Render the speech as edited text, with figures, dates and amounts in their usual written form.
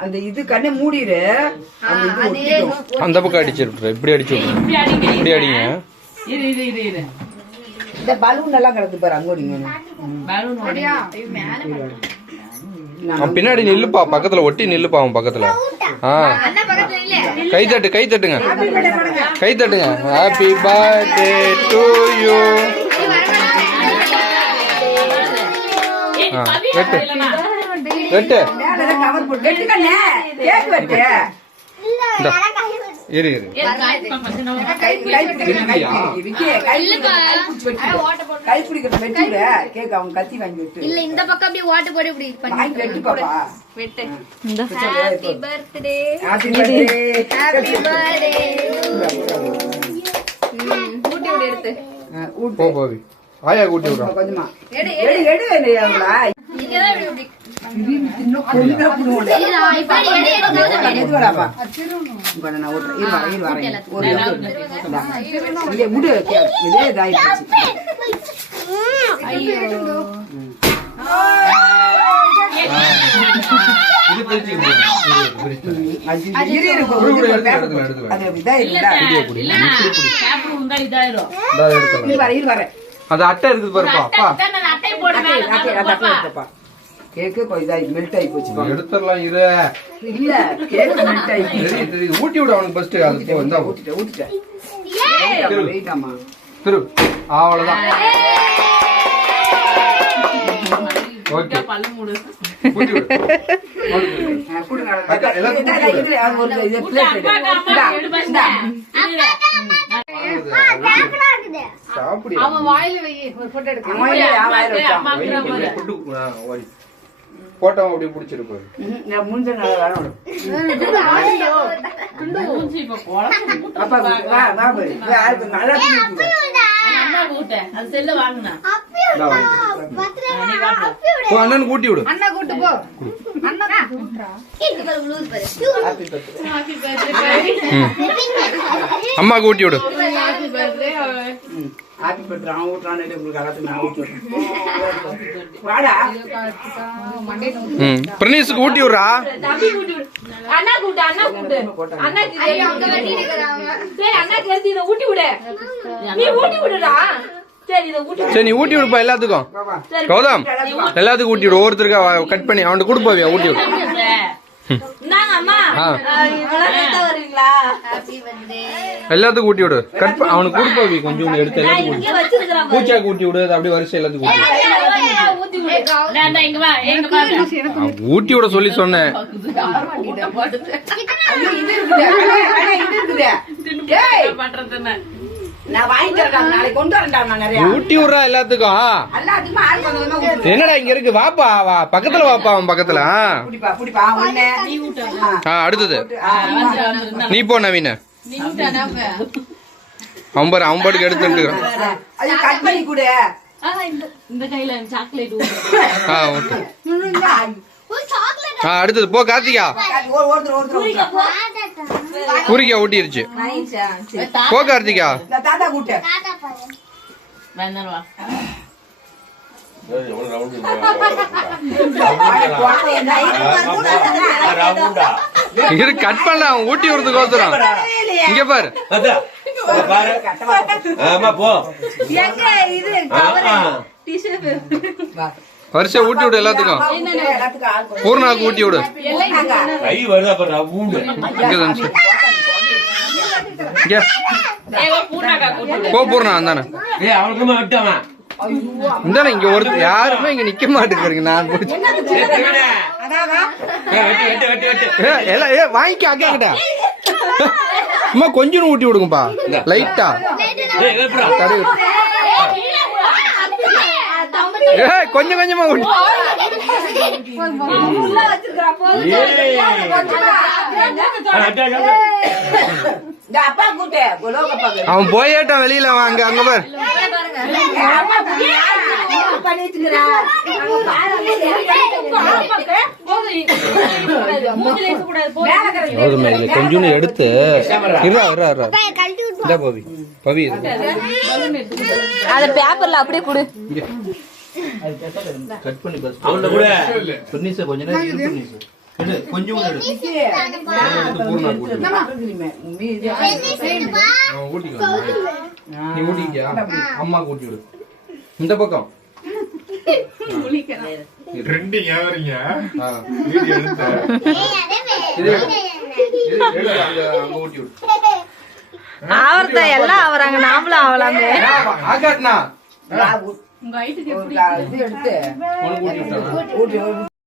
அந்த இது கண்ணை மூடிடு. அந்த பக்கம் அடிச்சு விட்டுரு. இப்படி அடிச்சு விட்டுரு. இப்படி அடிங்க. இந்த பலூன் எல்லாம் கிடக்கு பாரு. அங்கோடிங்க பின்னாடி நில்லுப்பா. பக்கத்துல ஒட்டி நில்லுப்பா. அவன் பக்கத்துல. கை தட்டு, கை தட்டுங்க, கை தட்டுங்க. Happy birthday to you. வெட்டு வெட்டு. இரு இரு. கை பிடிக்கிற வெட்டி கேக் அவங்க கத்தி வாங்கி விட்டு இல்ல இந்த பக்கம் அப்படியே ஓட்ட போட்டு இப்படி வாங்கி வெட்டு பாப்பா. வெட்டு. Happy birthday. Happy birthday. Happy birthday. ஊட்டி ஊட்டி எடுத்து போ போவி. ஆயா கூட்டி விடுறா. கொஞ்சமா எடு எடு எடு என்னையாங்களா. இங்க தான் இப்படி இன்னும் கொஞ்சம் புடுவோம். இப்படி எடு இது வரப்பா. இங்க நான் ஓட்றேன். இரு வரேன். ஒரு இங்க முடி இதே இதாயிடுச்சு. ஐயோ. இது பிரிச்சு இரு இரு ஒரு எடுத்து அது இதாயிடுடா. இல்ல பேப்பர் உண்டா இதாயிரும். இரு வரேன். அது அட்டை இருக்குது பாருப்பா. அப்பா அட்டை போடுங்க. பாப்பா கேக்கு கொஞ்சம் இதாயி மெல்ட் ஆகி போச்சு. எடுத்துடலாம். இரு இல்ல கேக் மெல்ட் ஆகி தெரியுது. ஊட்டி விடு அவனுக்கு ஃபர்ஸ்ட். அது போ. இந்தா ஊத்திட்டேன். வெயிட்டாமா திரு. அவ்வளவுதான். ஓகே. பல்லு மூடு. ஊட்டி விடு. அவன் வாயில வை ஒரு போட்டோ எடுக்க. போட்டோ அப்படியே பிடிச்சிருப்பாரு. மூஞ்சி இப்ப குழம்பு அண்ணா கூட்ட அது செல்ல வாங்கினா அண்ணன் கூட்டி விடு. அண்ணா கூட்டு போ. அண்ணா கூட்டுறா. கேக்கு பாரு ப்ளூ பாரு. Happy birthday. அம்மா கூட்டி விடு. Happy birthday. Happy birthday. அவன் ஊட்டுறானே உங்களுக்கு அகத்து நான் ஊட்டுறேன். வாடா. பிரணீஸுக்கு ஊட்டி விடுறா. தம்பி கூட்டி விடு. அண்ணா கூட்டு அண்ணா கூட்டு. அண்ணாக்கு ஐயோ அங்க வெட்டிட்டு இருக்காங்க. சரி அண்ணாக்கு எடுத்து இத ஊட்டி விடு. நீ ஊட்டி விடுடா. சரி இத ஊட்டி சரி நீ ஊட்டி விடுப்பா எல்லாத்துக்கும். கௌதம் எல்லாத்துக்கும் ஊட்டி விடு. ஒவ்வொருத்தருக்கா கட் பண்ணி அவன்கிட்ட கொடுப்பாவியா ஊட்டி விடு. நாங்க அம்மா இவ்வளவு நேரா வரீங்களா? Happy birthday. எல்லாத்துக்கும் ஊட்டி விடு. கட் அவனுக்கு கொடுப்பாவி கொஞ்சம் எடுத்து எல்லாத்துக்கும் இங்க வச்சிருக்கறேன். பூச்சாக்கு ஊட்டி விடு. அது அப்படியே வரிசை எல்லாத்துக்கும் ஊட்டி விடு. ஊட்டி விடு. நான் இங்க வா. எங்க பாரு. ஊட்டி விட சொல்லி சொன்னேன். இது இருக்குது. பண்றதுன்னு நான் வாங்கி தரேன். நாளைக்கு கொண்டு வரேன்டா. நான் நிறைய ஊட்டி விடுறா எல்லாத்துக்கும். எல்லாத்துக்குமே ஆள் கொஞ்சமா ஊத்து. என்னடா இங்க இருக்கு. வாப்பா வா பக்கத்துல வாப்பா. அவன் பக்கத்துல. புடிப்பா ஒண்ணு. அடுத்தது நீ போ நவீன. நீ ஊட்டானா அவன் பாரு அவன் பாட்டுக்கு எடுத்துட்டு. அது கட் பண்ணி கொடு. இந்த கையில சாக்லேட் ஊட்டு. ஒரு சாக்லேட். அடுத்தது போ கார்த்திகா. ஒருத்தர் பூரிக்கா ஊட்டிருச்சு. போ கார்த்திகா. தாத்தா கூட்டு. தாத்தா பாரு. வேணா வா. இது கட் பண்ணல. அவன் ஊட்டி விடுறதுக்கு ஒருத்தரும். இங்க பாரு. வரிசை ஊட்டி விடு எல்லாத்துக்கும். பூர்ணாக்கு ஊட்டி விடு. போ பூர்ணா அந்தானே. இந்தானே இங்க ஒரு யாருமே இங்க நிக்க மாட்டேங்கிறீங்க. நான் வாங்கிக்க அக்கா சும்மா கொஞ்சம் ஊட்டி விடுங்கப்பா. லைட்டா கொஞ்சம் கொஞ்சமா ஊட்டி. அவன் போயிட்டான் வெளியில. வாங்க அங்க பாரு. கொஞ்சம் எடுத்து பவி பவி அத பேப்பர்ல அப்படியே கொடு. கட் பண்ணி கொஞ்ச நேரம் எடு, கொஞ்சம் கூட எடு. எடுத்து பூர்ணா போட்டு. அவன் ஊட்டிக்கலாம். நீ ஊட்டிக்கிட்டியா? அம்மா ஊட்டி விடு. இந்த பக்கம் ட்ரெண்டிங் ஆவறீங்க ஆ. வீடியோ எடுத்து இது எடு, அங்க ஊட்டி விடு. அவர்த எல்லாம் அவராங்க நாமளும் அவலாமே ஆகாட்னா உங்க ஹைட்டுக்கு எப்படி எடுத்து உனக்கு ஊட்டி விட்டானா? ஊட்டி